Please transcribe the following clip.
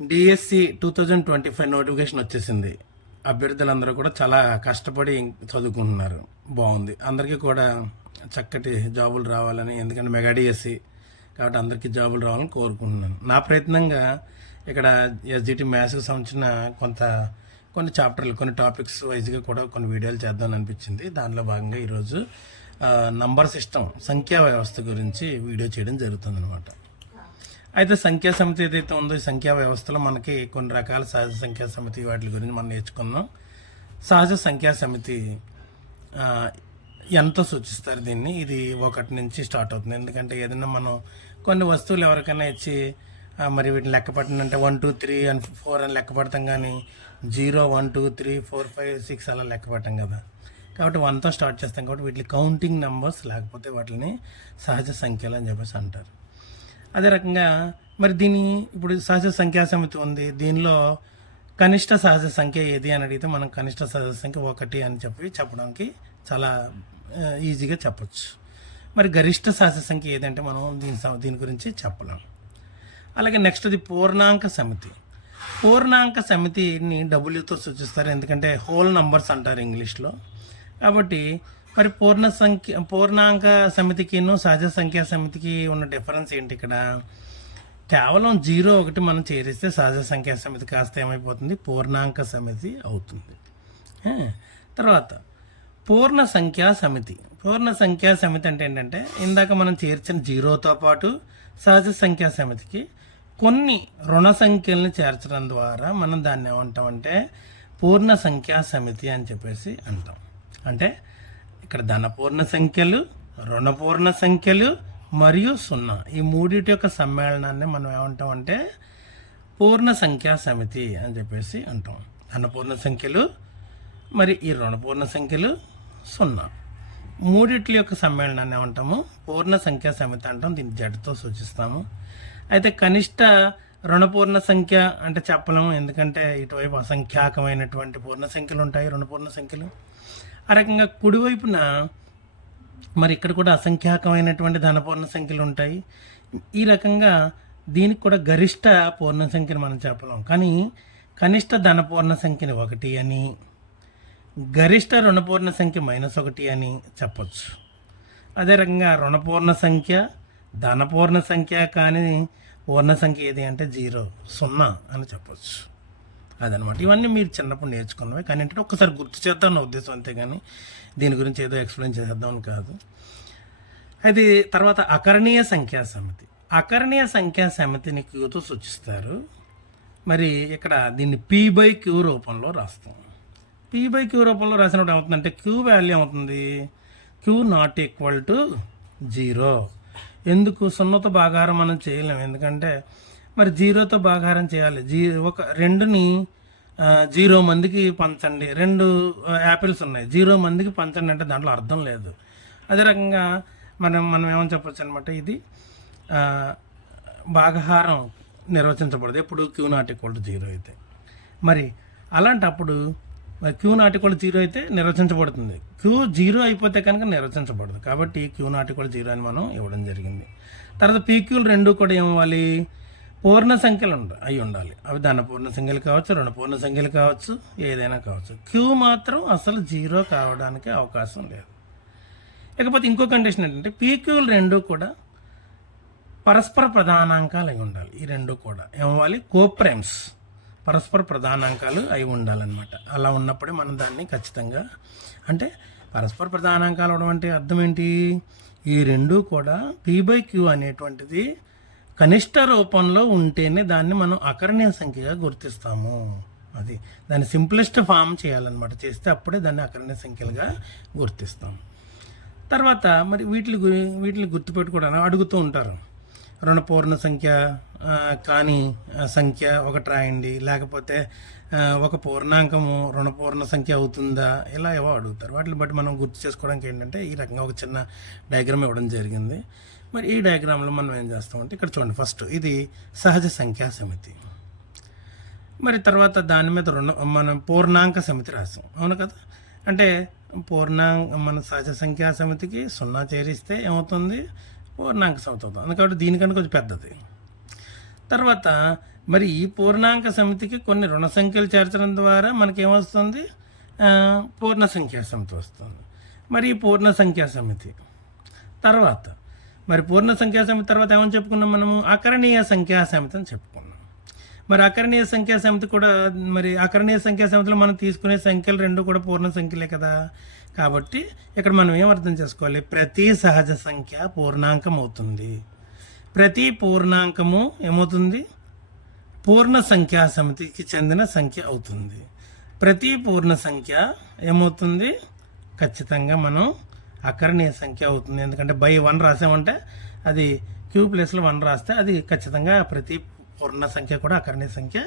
DSC 2025 notification వచ్చేసింది. అభ్యర్థులందరూ కూడా చాలా కష్టపడి చదువుకుంటున్నారు. బాగుంది. అందరికీ కూడా చక్కటి జాబులు రావాలని, ఎందుకంటే మెగా డిఎస్సి కాబట్టి అందరికీ జాబులు రావాలని కోరుకుంటున్నాను. నా ప్రయత్నంగా ఇక్కడ ఎస్జిటి మ్యాథ్స్కి సంబంధించిన కొన్ని చాప్టర్లు, కొన్ని టాపిక్స్ వైజ్గా కూడా కొన్ని వీడియోలు చేద్దామని అనిపించింది. దానిలో భాగంగా ఈరోజు నంబర్ సిస్టమ్, సంఖ్యా వ్యవస్థ గురించి వీడియో చేయడం జరుగుతుందన్నమాట. అయితే సంఖ్యా సమితి ఏదైతే ఉందో, ఈ సంఖ్యా వ్యవస్థలో మనకి కొన్ని రకాల సహజ సంఖ్యా సమితి వాటి గురించి మనం నేర్చుకుందాం. సహజ సంఖ్యా సమితి ఎంతో సూచిస్తారు దీన్ని. ఇది 1 నుంచి స్టార్ట్ అవుతుంది. ఎందుకంటే ఏదైనా మనం కొన్ని వస్తువులు ఎవరికైనా ఇచ్చి మరి వీటిని లెక్క పట్టినంటే 1 2 3 and 4 అని లెక్క పడతాం, కానీ 0 1 2 3 4 5 6 అలా లెక్క పట్టాం కదా. కాబట్టి 1తో స్టార్ట్ చేస్తాం. కాబట్టి వీటిని కౌంటింగ్ నెంబర్స్, లేకపోతే వాటిని సహజ సంఖ్యలు అని చెప్పేసి అంటారు. అదే రకంగా మరి ఇప్పుడు సహజ సంఖ్యా సమితి ఉంది. దీనిలో కనిష్ట సహజ సంఖ్య ఏది అని అడిగితే మనం కనిష్ట సహజ సంఖ్య 1 అని చెప్పడానికి చాలా ఈజీగా చెప్పచ్చు. మరి గరిష్ట సహజ సంఖ్య ఏదంటే మనం దీని గురించి చెప్పలేం. అలాగే నెక్స్ట్ది పూర్ణాంక సమితి. పూర్ణాంక సమితిని డబ్ల్యూతో సూచిస్తారు, ఎందుకంటే హోల్ నంబర్స్ అంటారు ఇంగ్లీష్లో. కాబట్టి మరి పూర్ణాంక సమితికిను సహజ సంఖ్యా సమితికి ఉన్న డిఫరెన్స్ ఏంటి? ఇక్కడ కేవలం 0 1 మనం చేరిస్తే సహజ సంఖ్యా సమితి కాస్త ఏమైపోతుంది? పూర్ణాంక సమితి అవుతుంది. తర్వాత పూర్ణ సంఖ్యా సమితి. పూర్ణ సంఖ్యా సమితి అంటే ఏంటంటే, ఇందాక మనం చేర్చిన 0తో పాటు సహజ సంఖ్యా సమితికి కొన్ని రుణ సంఖ్యల్ని చేర్చడం ద్వారా మనం దాన్ని ఏమంటామంటే పూర్ణ సంఖ్యా సమితి అని చెప్పేసి అంటాం. అంటే ఇక్కడ ధనపూర్ణ సంఖ్యలు, రుణపూర్ణ సంఖ్యలు మరియు 0, ఈ మూడింటి యొక్క సమ్మేళనాన్ని మనం ఏమంటామంటే పూర్ణ సంఖ్యా సమితి అని చెప్పేసి అంటాం. ధనపూర్ణ సంఖ్యలు మరి ఈ రుణపూర్ణ సంఖ్యలు 0, మూడిట్ల యొక్క సమ్మేళనాన్ని ఏమంటాము? పూర్ణ సంఖ్యా సమితి అంటాం. దీన్ని జడ్తో సూచిస్తాము. అయితే కనిష్ట రుణపూర్ణ సంఖ్య అంటే చెప్పలేము, ఎందుకంటే ఇటువైపు అసంఖ్యాకమైనటువంటి పూర్ణ సంఖ్యలు ఉంటాయి, రుణపూర్ణ సంఖ్యలు. ఆ రకంగా కుడివైపున మరి ఇక్కడ కూడా అసంఖ్యాకమైనటువంటి ధనపూర్ణ సంఖ్యలు ఉంటాయి. ఈ రకంగా దీనికి కూడా గరిష్ట పూర్ణ సంఖ్యను మనం చెప్పలేం, కానీ కనిష్ట ధనపూర్ణ సంఖ్యని 1 అని, గరిష్ట రుణపూర్ణ సంఖ్య -1 అని చెప్పచ్చు. అదే రకంగా రుణపూర్ణ సంఖ్య, ధనపూర్ణ సంఖ్య కానీ పూర్ణ సంఖ్య ఏది అంటే 0 అని చెప్పచ్చు. అదనమాట. ఇవన్నీ మీరు చిన్నప్పుడు నేర్చుకున్నవి, కానీ ఏంటంటే ఒక్కసారి గుర్తు చేద్దాం నా ఉద్దేశం, అంతేగాని దీని గురించి ఏదో ఎక్స్ప్లెయిన్ చేద్దామని కాదు. అది తర్వాత అకరణీయ సంఖ్యా సమితి. అకరణీయ సంఖ్యా సమితిని క్యూతో సూచిస్తారు. మరి ఇక్కడ దీన్ని P/Q రూపంలో రాస్తాం. P/Q రూపంలో రాసినప్పుడు ఏమవుతుందంటే క్యూ వాల్యూ ఏమవుతుంది? Q ≠ 0. ఎందుకు? 0తో భాగాహారం మనం చేయలేము, ఎందుకంటే మరి 0తో భాగాహారం చేయాలి. 2ని 0 మందికి పంచండి, 2 యాపిల్స్ ఉన్నాయి, 0 మందికి పంచండి అంటే దాంట్లో అర్థం లేదు. అదే రకంగా మనం ఏమని చెప్పచ్చు అనమాట, ఇది భాగాహారం నిర్వచించబడదు ఎప్పుడు Q ≠ 0 అయితే. మరి అలాంటప్పుడు Q ≠ 0 అయితే నిర్వచించబడుతుంది. Q 0 అయిపోతే కనుక నిర్వచించబడదు. కాబట్టి Q ≠ 0 అని మనం ఇవ్వడం జరిగింది. తర్వాత PQలు 2 కూడా ఏమవ్వాలి? పూర్ణ సంఖ్యలు అయి ఉండాలి. అవి ధనపూర్ణ సంఖ్యలు కావచ్చు, రుణపూర్ణ సంఖ్యలు కావచ్చు, ఏదైనా కావచ్చు. Q మాత్రం అసలు 0 కావడానికి అవకాశం లేదు. ఇకపోతే ఇంకో కండిషన్ ఏంటంటే PQలు 2 కూడా పరస్పర ప్రధానాంకాలు అయి ఉండాలి. ఈ 2 కూడా ఏమవ్వాలి? కోప్రైమ్స్, పరస్పర ప్రధానాంకాలు అయి ఉండాలన్నమాట. అలా ఉన్నప్పుడే మనం దాన్ని ఖచ్చితంగా, అంటే పరస్పర ప్రధానాంకాలు అవడం అంటే అర్థం ఏంటి? ఈ 2 కూడా P/Q అనేటువంటిది కనిష్ట రూపంలో ఉంటేనే దాన్ని మనం అకరణీయ సంఖ్యగా గుర్తిస్తాము. అది దాన్ని సింప్లెస్ట్ ఫామ్ చేయాలన్నమాట. చేస్తే అప్పుడే దాన్ని అకరణీయ సంఖ్యలుగా గుర్తిస్తాం. తర్వాత మరి వీటిని గుర్తుపెట్టుకోవడానికి అడుగుతూ ఉంటారు. రుణపూర్ణ సంఖ్య కానీ సంఖ్య 1 రాయండి, లేకపోతే ఒక పూర్ణాంకము రుణపూర్ణ సంఖ్య అవుతుందా, ఇలా ఏవో అడుగుతారు. వాటిని బట్టి మనం గుర్తు చేసుకోవడానికి ఏంటంటే ఈ రకంగా ఒక చిన్న డయాగ్రామ్ ఇవ్వడం జరిగింది. మరి ఈ డయాగ్రామ్లో మనం ఏం చేస్తామంటే ఇక్కడ చూడండి, ఫస్ట్ ఇది సహజ సంఖ్యా సమితి. మరి తర్వాత దాని మీద మనం పూర్ణాంక సమితి రాసాం, అవును కదా. అంటే మన సహజ సంఖ్యా సమితికి 0 చేరిస్తే ఏమవుతుంది? పూర్ణాంక సమితి అవుతుంది. అందుకని దీనికంటే కొంచెం పెద్దది. తర్వాత మరి ఈ పూర్ణాంక సమితికి కొన్ని రుణ సంఖ్యలు చేర్చడం ద్వారా మనకేమొస్తుంది? పూర్ణ సంఖ్యా సమితి వస్తుంది. మరి ఈ పూర్ణ సంఖ్యా సమితి తర్వాత మరి పూర్ణ సంఖ్యా సమితి తర్వాత ఏమని చెప్పుకున్నాం మనము? అకరణీయ సంఖ్యా సమితి అని చెప్పుకున్నాం. మరి అకరణీయ సంఖ్యా సమితి కూడా మరి అకరణీయ సంఖ్యా సమితిలో మనం తీసుకునే సంఖ్యలు రెండు కూడా పూర్ణ సంఖ్యలే కదా. కాబట్టి ఇక్కడ మనం ఏం అర్థం చేసుకోవాలి? ప్రతి సహజ సంఖ్య పూర్ణాంకం అవుతుంది. ప్రతి పూర్ణాంకము ఏమవుతుంది? పూర్ణ సంఖ్యా సమితికి చెందిన సంఖ్య అవుతుంది. ప్రతి పూర్ణ సంఖ్య ఏమవుతుంది? ఖచ్చితంగా మనం అకరణీయ సంఖ్య అవుతుంది. ఎందుకంటే బై 1 రాసామంటే అది క్యూ ప్లేస్లో 1 రాస్తే అది ఖచ్చితంగా ప్రతి పూర్ణ సంఖ్య కూడా అకరణీయ సంఖ్య